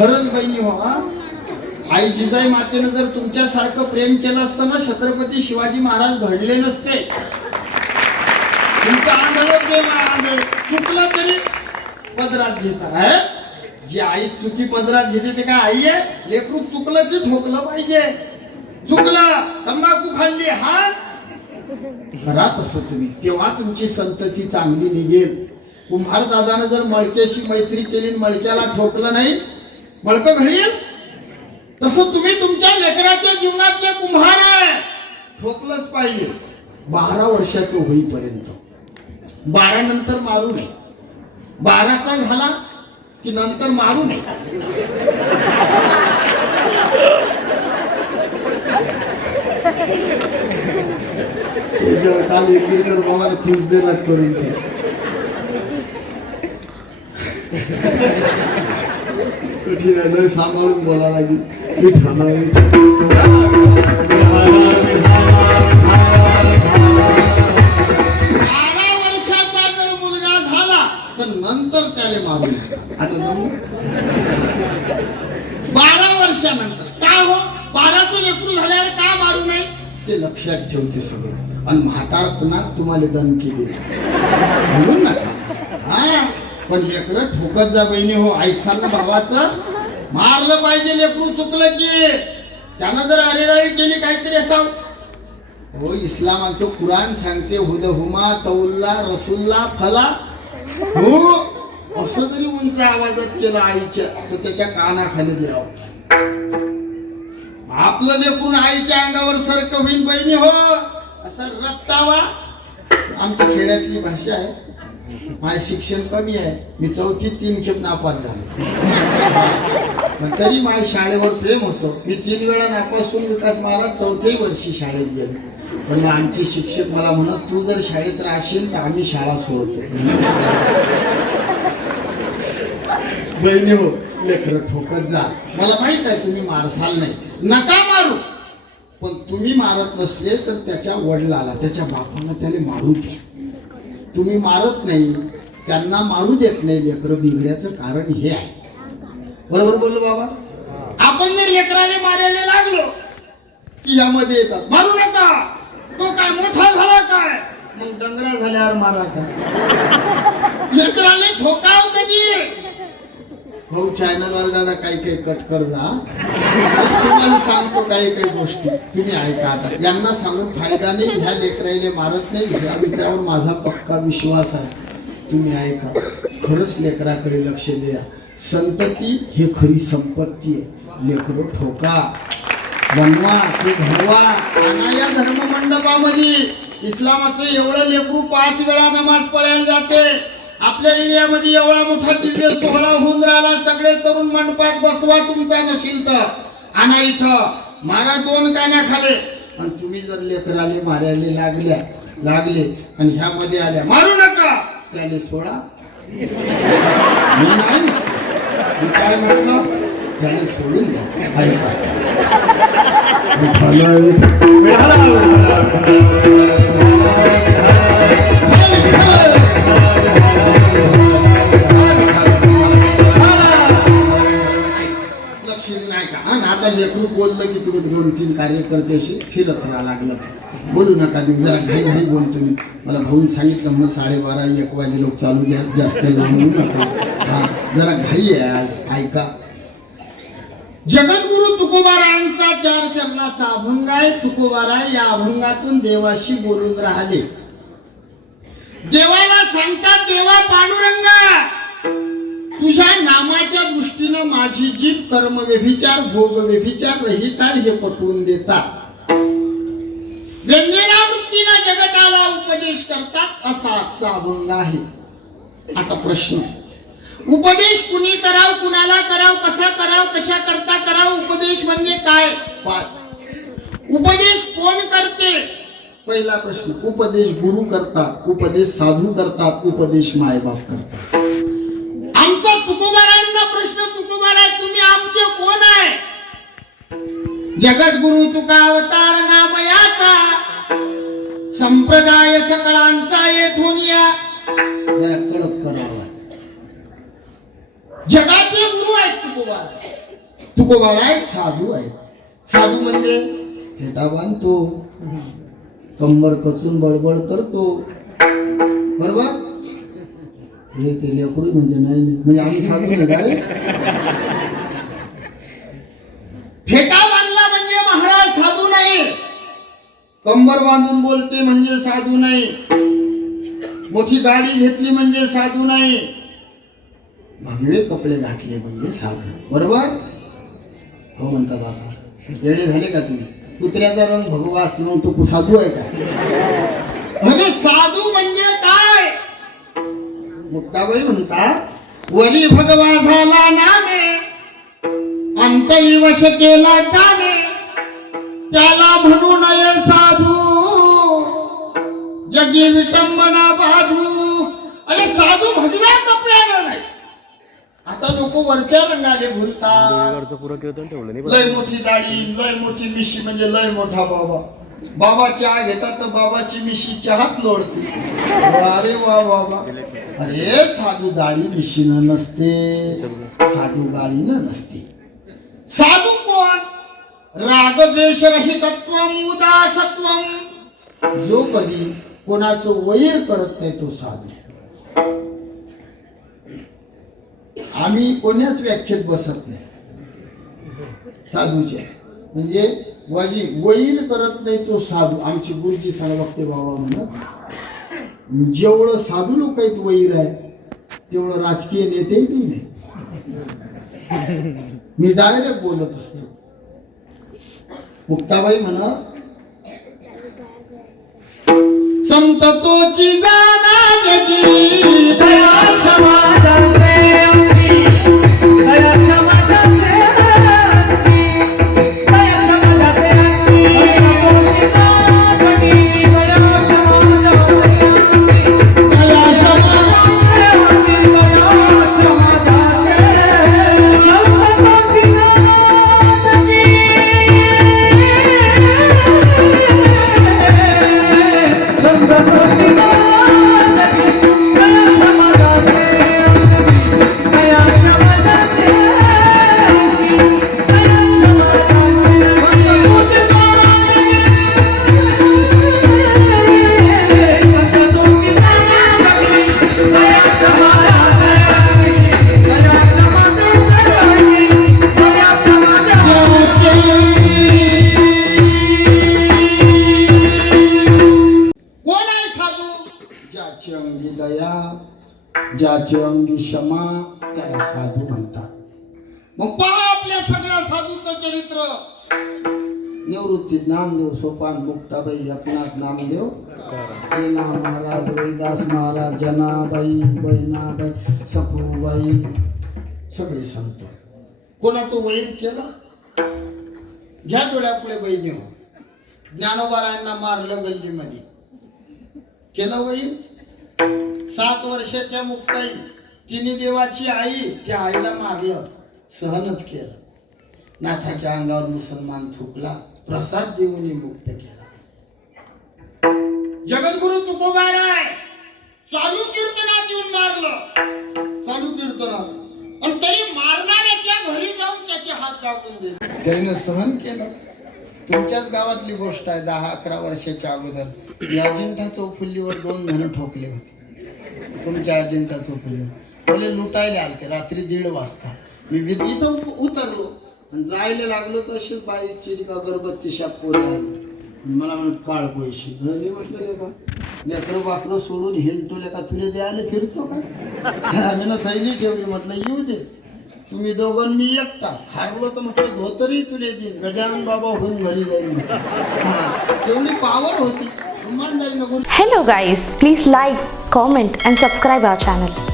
खरंच बहिणी हो हा? आई जिजाई मातेनं जर तुमच्यासारखं प्रेम केलं असतं ना छत्रपती शिवाजी महाराज घडले नसते. तुमचं आंधळ प्रेम आंधळ. चुकलं तरी पदरात घेता आहे जी आई चुकी पदरात घेते ते काय आई आहे? लेकरू चुकलं की ठोकलं पाहिजे. चुकलं तंबाखू खाल्ली हा? घरात तसं तुम्ही. तेव्हा तुमची संतती चांगली निघेल. कुंभार दादानं जर मळक्याशी मैत्री केली मळक्याला ठोकलं नाही मळकं घडेल तसं तुम्ही तुमच्या लेकराच्या जीवनातले कुंभार आहे. ठोकलंच पाहिजे. बारा वर्षाचं होईपर्यंत. बारा नंतर मारू नये. बाराचा झाला की नंतर मारू नये. काल एकीकडे मला फीस देणार करून कठीण आहे लय सांभाळून बोला लागेल. विठाला बारा वर्षाचा जर मुलगा झाला तर नंतर त्याला मारून आता जमलं? बारा वर्षानंतर. का हो? बाराचं लेकरू झाल्यावर का मारू नये ते लक्षात ठेवते सगळं. आणि म्हातारपणात तुम्हाला दणकी दे म्हणून नका. हा. पण लेकरं ठोकत जा बहिणी हो ऐकसाल ना भावाचं. मारलं पाहिजे लेकरू चुकलं की. त्यानं जर अरेरावी केली काहीतरी असाव. हो इस्लामाचं कुराण सांगते हुद हुमा तौल्ला रसुल्ला फला. हो असं जरी उंच आवाजात केलं आईच्या तर त्याच्या कानाखाली द्यावं. आपलं लेकरून आईच्या अंगावर सरक होईन बहिणी हो. असं रट्टावा आमच्या खेड्यातली भाषा आहे. माझं शिक्षण कमी आहे. मी चौथी तीन खेप नापास झालो. पण तरी माझ्या शाळेवर प्रेम होतो. मी तीन वेळा नापास होऊन विकास महाराज चौथ्याही वर्षी शाळेत गेलो. पण आमचे शिक्षक मला म्हणत तू जर शाळेत राहशील तर आम्ही शाळा सोडतो. बहिणी हो लेकर ठोकत जा. मला माहीत आहे तुम्ही मारसाल नाही. नका मारू. पण तुम्ही मारत नसले तर त्याच्या वडिलाला त्याच्या बापाला त्याने मारू द्या तुम्ही मारत नाही त्यांना मारू देत नाही लेकरं बिघड्याचं कारण हे आहे. बरोबर बोललो बाबा? आपण जर लेकराला मारायला लागलो की यामध्ये येतात मारू नका. तो काय मोठा झाला काय? मग डंगरा झाल्यावर मारा का? लेकराला ठोकाव कधी? भाऊ चॅनल दादा काही काही कट कर जा तुम्हाला सांगतो काही काही गोष्टी. तुम्ही ऐका आता. यांना सांगून फायदा नाही ह्या लेकराईने मारत नाही ह्या विचारावर माझा पक्का विश्वास आहे. तुम्ही ऐका. खरंच लेकराकडे लक्ष द्या. संतती हे खरी संपत्ती आहे. लेकरो ठोका. बनवा ते भरवा आणा या धर्म मंडपामध्ये इस्लामाचं एवढं लेकरू पाच वेळा नमाज पळायला जाते. आपल्या एरियामध्ये एवढा मोठा दिव्य सोहळा होऊन राहिला सगळे तरुण मंडपात बसवा तुमचा नशील तर आणा इथं. मारा दोन काना खाले. आणि तुम्ही जर लेकराले मारायला लागल्या लागले आणि ह्यामध्ये आल्या मारू नका. त्याने सोळा मी नाही. मी काय म्हटलं? त्याने सोडून द्या. ऐका विठ्ठल, का? हा आता लेकरू बोललं की तुम्ही दोन तीन कार्यकर्त्याशी फिरत राहा लागलं बोलू नका देऊ जरा घाई घाई बोल तुम्ही मला भाऊन सांगितलं म्हणून साडेबारा एक वाजे लोक चालू द्या जास्त लांबू नका. हा जरा घाई आहे आज ऐका. जगद्गुरु तुकोबारायांचा चार चरणाचा अभंग आहे. तुकोबाराय या अभंगातून देवाशी बोलून राहिले. देवाला सांगतात देवा पांडुरंगा! तुझ्या नामाच्या दृष्टीनं माझी जीभ कर्म व्यभिचार भोग व्यभिचार रहितार हे पटवून देतात. व्यंजनावृत्तीनं जगताला उपदेश करतात असा आजचा अभंग आहे. आता प्रश्न उपदेश कुणी कराव कुणाला कराव कसा कराव कशा करता कराव उपदेश म्हणजे काय? पाच. उपदेश कोण करते? पहिला प्रश्न उपदेश गुरु करतात उपदेश साधू करतात उपदेश मायबाप करतात. तुकोबारांना प्रश्न तुकोबारा तुम्ही आमचे कोण आहे? जगद्गुरु तुका अवतार नामयाचा संप्रदाय सकळांचा येथून या. जरा कडक करावा जगाचे गुरु आहेत तुकोबारा तुकोबाराय साधू आहेत. साधू म्हणजे फेटा बांधतो कंबर कचून बळबळ करतो. बरोबर? हे ते लेकरू म्हणजे नाही. म्हणजे आम्ही साधू फेटा बांधला म्हणजे महाराज साधू नाही. कंबर बांधून बोलते म्हणजे साधू नाही. मोठी गाडी घेतली म्हणजे साधू नाही. भगवे कपडे घातले म्हणजे साधू. बरोबर? हो म्हणतात आता येडे झाले का तुम्ही? कुत्र्याचा रंग भगवा असलो तो साधू आहे का? म्हणजे साधू म्हणजे काय? मुक्ताबाई म्हणतात वरी भगवा झाला नामे अंतरी वश केला कामे त्याला म्हणू नये साधू जगी विटंबना बाधू. अरे साधू भगव्या कपड्यानं नाही. आता लोक वरच्या रंगाने भुलतात लय मोठी दाढी लय मोठी मिशी म्हणजे लय मोठा बाबा. बाबा चहा घेतात तर बाबाची मिशी चहात लोळते. अरे वा बाबा अरे साधू दाढी मिशीनं नसते. साधू गाडीनं नसते. साधू कोण? रागद्वेष रहितत्व उदासत्व. जो कधी कोणाचं वैर करत नाही तो साधू. आम्ही कोण्याच व्याख्येत बसत नाही. साधूचे. म्हणजे वाजी वैर करत नाही तो साधू. आमची गुरुजी बघते बाबा म्हणत जेवढं साधू लोक आहेत वैर आहे तेवढं राजकीय नेते ती. नाही मी डायरेक्ट बोलत असतो. मुक्ताबाई म्हणत संत तोची जाना त्याला साधू म्हणतात. मग पहा आपल्या सगळ्या साधूचं चरित्र. निवृत्ती ज्ञानदेव सोपान मुक्ताबाई एकनाथ नामदेव. लीला महाराज रविदास महाराज जनाबाई बहिणाबाई सखूबाई सगळे संत. कोणाचं वैर केलं? घ्या डोळ्यापुढे बहिणी हो. ज्ञानोबारायांना मारलं गल्लीमध्ये. केलं वैर सात वर्षाच्या मुक्ताई तिने देवाची आई त्या आईला मारलं सहनच केलं. नाथाच्या अंगावर मुसलमान थुकला प्रसाद देऊन मुक्त केला. जगद्गुरु तुकोबाराय चालू कीर्तनात येऊन मारलं. चालू कीर्तनात. आणि तरी मारणाऱ्याच्या घरी जाऊन त्याचे हात दाबून दिले. त्याने सहन केलं. तुमच्याच गावातली गोष्ट आहे दहा अकरा वर्षाच्या अगोदर. या अजिंठा चौफुल्लीवर दोन जण ठोकले होते. तुमच्या अजिंठा चौफुल्लीवर मला लुटायला आलते रात्री दीड वाजता. मी इथं उतरलो आणि जायला लागलो तर अशी बाई चिरिका अगरबत्ती पोरी मला म्हणत काळ पैसे. मी म्हटलं का? लेकरं बाकरं सोडून हिंटू लेका तुला द्यायला फिरतो का? आम्ही ना थैली ठेवली म्हटलं येऊ दे. तुम्ही दोघं मी एकटा. हारलो तर म्हटलं धोतरही तुले देईन. गजानन बाबा होऊन घरी जाईल म्हटलं. तेवढी पावर होती. इमानदारीनं guys please like comment and subscribe our channel.